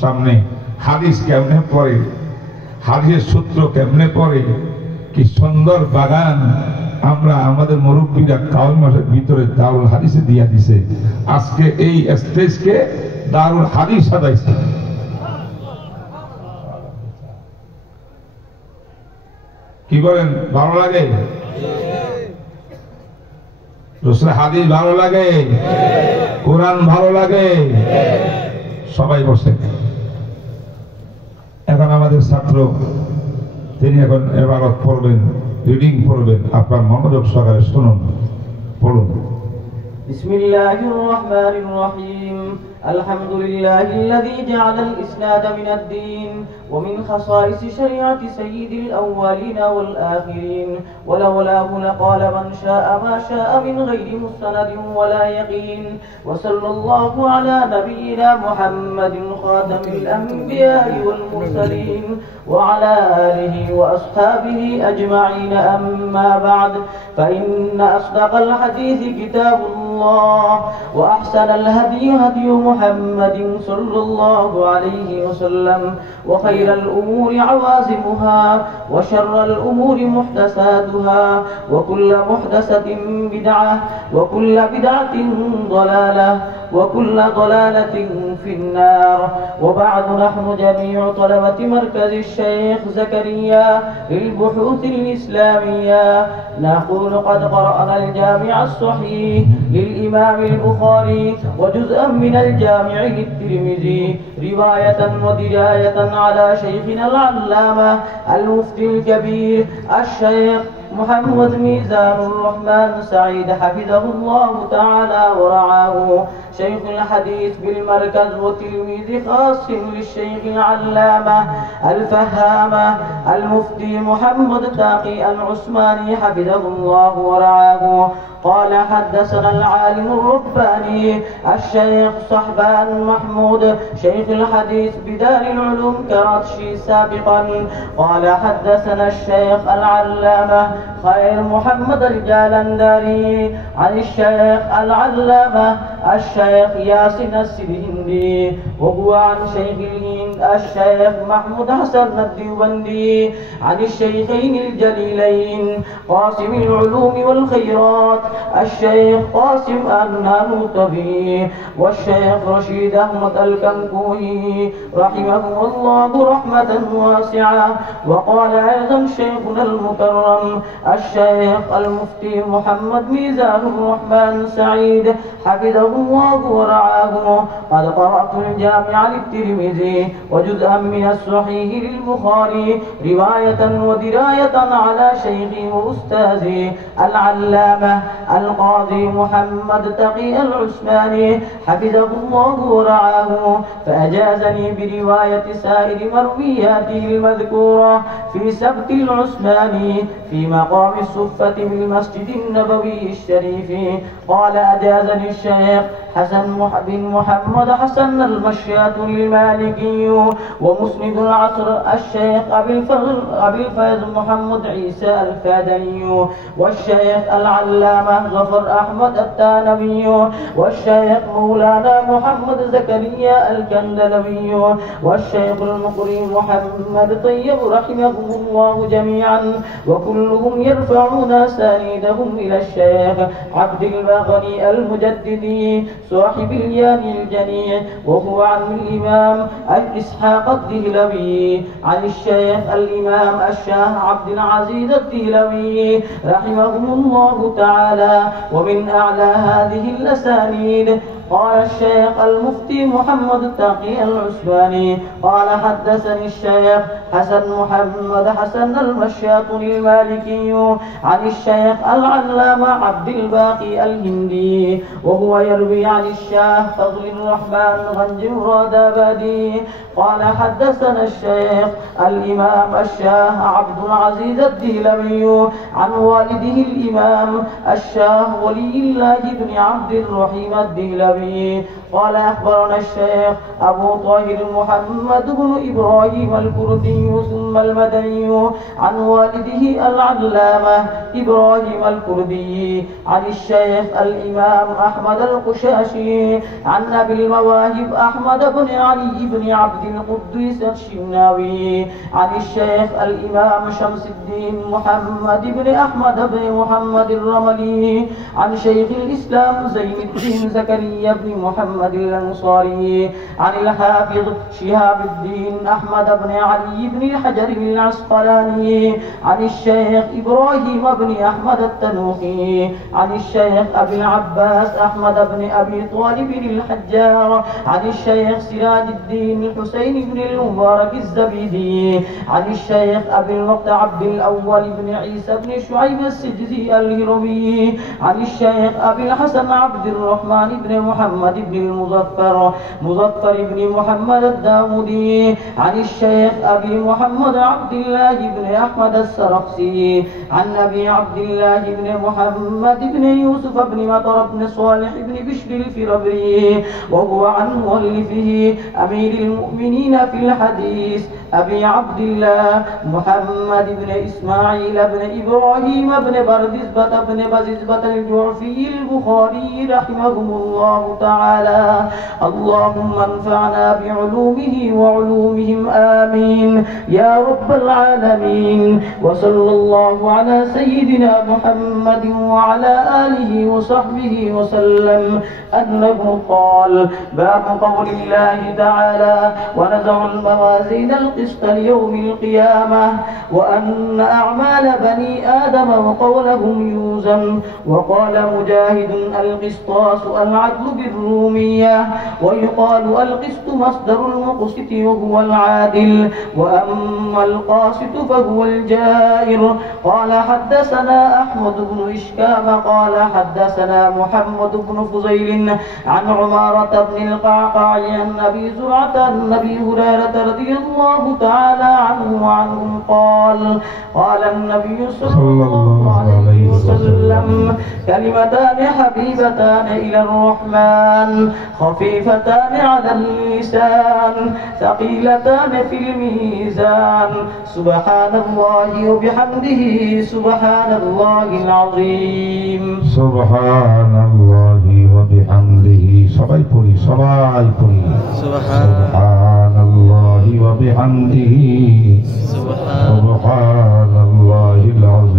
সামনে হাদিস কেমনে পড়ে, হাদিসের সূত্র কেমনে পড়ে, কি সুন্দর বাগান আমরা আমাদের মুরব্বীরা কাউল মাসের ভিতরে দারুল হাদিসে দিয়া দিছে। আজকে এই স্টেজকে দারুল হাদিস সাজাইছে। কি বলেন, ভালো লাগে? রাসূলের হাদিস ভালো লাগে, কোরআন ভালো লাগে। সবাই বসে। এখন আমাদের ছাত্র তিনি এখন ইবাদত পড়বেন, রিডিং পড়বেন। আপনার মনোযোগ সহকারে শুনুন, পড়ুন। বিসমিল্লাহির রহমানির রহিম। الحمد لله الذي جعل الإسناد من الدين ومن خصائص شريعة سيد الأولين والآخرين، ولولاه لقال من شاء ما شاء من غير مستند ولا يقين. وصلى الله على نبينا محمد خاتم الأنبياء والمرسلين وعلى آله وأصحابه أجمعين. أما بعد، فإن أصدق الحديث كتاب الله، وأحسن الهدي هدي محمد صلى الله عليه وسلم، وخير الأمور عوازمها، وشر الأمور محدثاتها، وكل محدثة بدعة، وكل بدعة ضلالة، وكل ضلالة في النار. وبعد، نحن جميع طلبة مركز الشيخ زكريا للبحوث الإسلامية نقول قد قرأنا الجامع الصحيح للإمام البخاري وجزءا من الجامع للترمذي رواية ودراية على شيخنا العلامة المفتي الكبير الشيخ محمد ميزان الرحمن سعيد حفظه الله تعالى ورعاه، شيخ الحديث بالمركز وتلميذ خاص للشيخ العلامة الفهامة المفتي محمد تاقي العثماني حفظه الله ورعاه. قال حدثنا العالم الرباني الشيخ صحبان محمود شيخ الحديث بدار العلوم كراتشي سابقا. قال حدثنا الشيخ العلامة خير محمد الجالنداري عن الشيخ العلامة الشيخ ياسين السرهندي، وهو عن شيخ الهند الشيخ محمود حسن الديوبندي عن الشيخين الجليلين قاسم العلوم والخيرات الشيخ قاسم النانوتبي والشيخ رشيد أحمد الكنكوهي رحمه الله رحمة واسعة. وقال أيضا شيخنا المكرم الشيخ المفتي محمد ميزان الرحمن سعيد حفظه الله ورعاه: قد قرأت الجامع للترمذي وجزءا من الصحيح للبخاري رواية ودراية على شيخي وأستاذي العلامة القاضي محمد تقي العثماني حفظه الله ورعاه، فأجازني برواية سائر مروياته المذكورة في سبت العثماني في مقام الصفة بالمسجد النبوي الشريف. قال أجازني الشيخ حسن بن محمد حسن المشيات المالكي ومسند العصر الشيخ أبي الفيض محمد عيسى الفادني والشيخ العلامة غفر أحمد التانبي والشيخ مولانا محمد زكريا الكندلوي والشيخ المقري محمد طيب رحمهم الله جميعا، وكلهم يرفعون أسانيدهم إلى الشيخ عبد الباغني المجددي صاحب الياني الجنيع، وهو عن الإمام إسحاق الدهلوي عن الشيخ الإمام الشاه عبد العزيز الدهلوي رحمهم الله تعالى. ومن أعلى هذه الأسانيد قال الشيخ المفتي محمد تقي العثماني قال حدثني الشيخ حسن محمد حسن المشياطي المالكي عن الشيخ العلامة عبد الباقي الهندي، وهو يروي عن الشاه فضل الرحمن غنج الرادابادي قال حدثنا الشيخ الإمام الشاه عبد العزيز الدهلوي عن والده الإمام الشاه ولي الله بن عبد الرحيم الدهلوي قال أخبرنا الشيخ أبو طاهر محمد بن إبراهيم الكردي ثم المدني عن والده العلامة إبراهيم الكردي عن الشيخ الإمام أحمد القشاشي عن أبي المواهب أحمد بن علي بن عبد القدوس الشناوي عن الشيخ الإمام شمس الدين محمد بن أحمد بن محمد الرملي عن شيخ الإسلام زين الدين زكريا بن محمد الأنصاري عن الحافظ شهاب الدين أحمد بن علي بن الحجر العسقلاني عن الشيخ إبراهيم بن أحمد التنوخي عن الشيخ أبي العباس أحمد بن أبي طالب الحجار عن الشيخ سراج الدين الحسين بن المبارك الزبيدي عن الشيخ أبي الوقت عبد الأول بن عيسى بن شعيب السجزي الهروي عن الشيخ أبي الحسن عبد الرحمن بن محمد بن المظفر مظفر بن محمد الداودي عن الشيخ أبي محمد عبد الله بن أحمد السرخسي عن أبي عبد الله بن محمد بن يوسف بن مطر بن صالح بن بشر الفربري وهو عن مؤلفه أمير المؤمنين في الحديث أبي عبد الله محمد بن إسماعيل بن إبراهيم بن بردزبة بن بززبة الجعفي البخاري رحمهم الله تعالى. اللهم انفعنا بعلومه وعلومهم آمين يا رب العالمين. وصلى الله على سيدنا محمد وعلى آله وصحبه وسلم أنه قال: باب قول الله تعالى: ونزع الموازين القسط ليوم القيامة وأن أعمال بني آدم وقولهم يوزن. وقال مجاهد: القسطاس العدل بالرومية، ويقال القسط مصدر المقسط وهو العادل، وأما القاسط فهو الجائر. قال حدثنا أحمد بن إشكام قال حدثنا محمد بن فضيل عن عمارة بن القعقاع عن أبي زرعة عن أبي هريرة رضي الله تعالى عنه وعنهم قال: قال النبي صلى الله عليه وسلم: كلمتان حبيبتان إلى الرحمن خفيفتان على اللسان ثقيلتان في الميزان سبحان الله وبحمده سبحان الله العظيم. سبحان الله وبحمده সবাই পড়ি سبحان الله وبحمده سبحان الله العظيم.